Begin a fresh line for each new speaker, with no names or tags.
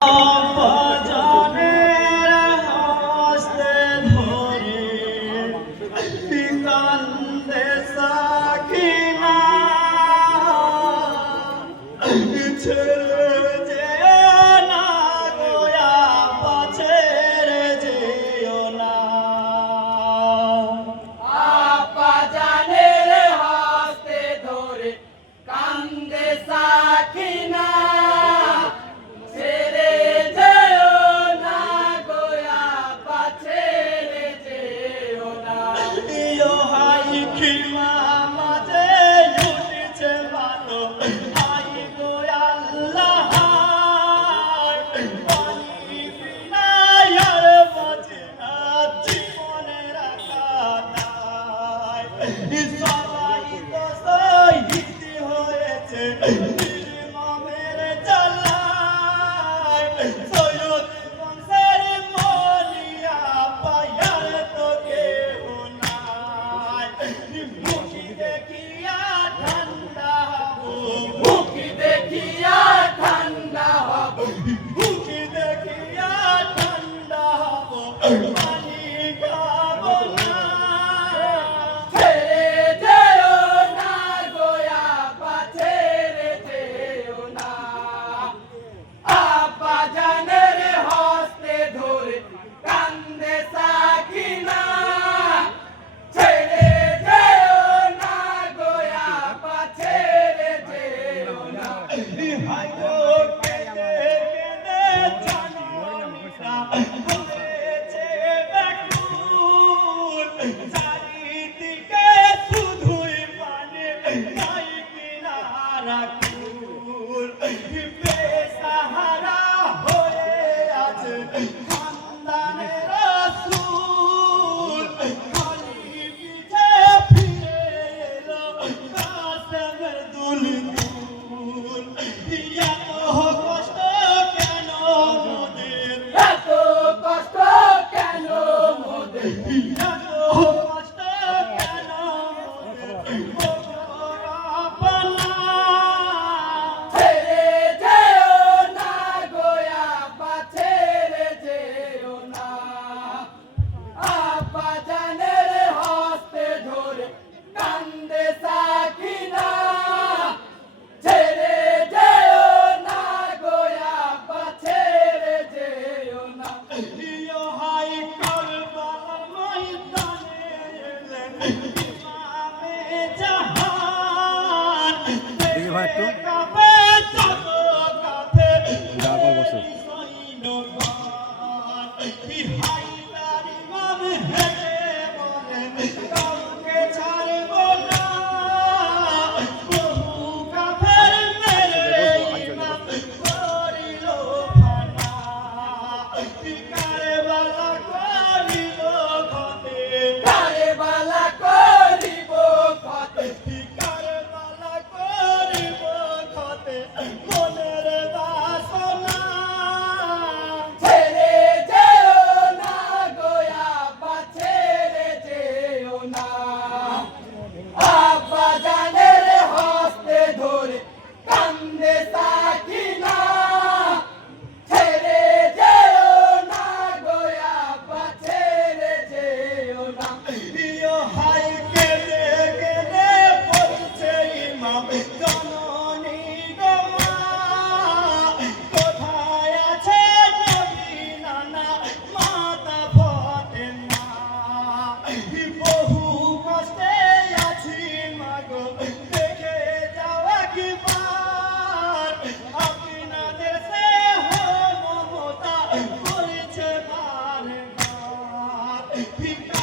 Oh! king. চারিদিকে শুধুই মানে তাই কিনারা কুল। বেসাহারা হয়ে আছে খানদানের রাসূল। খালি পিছে ফিরে এলো কেন
দেখি ভাই একটু
He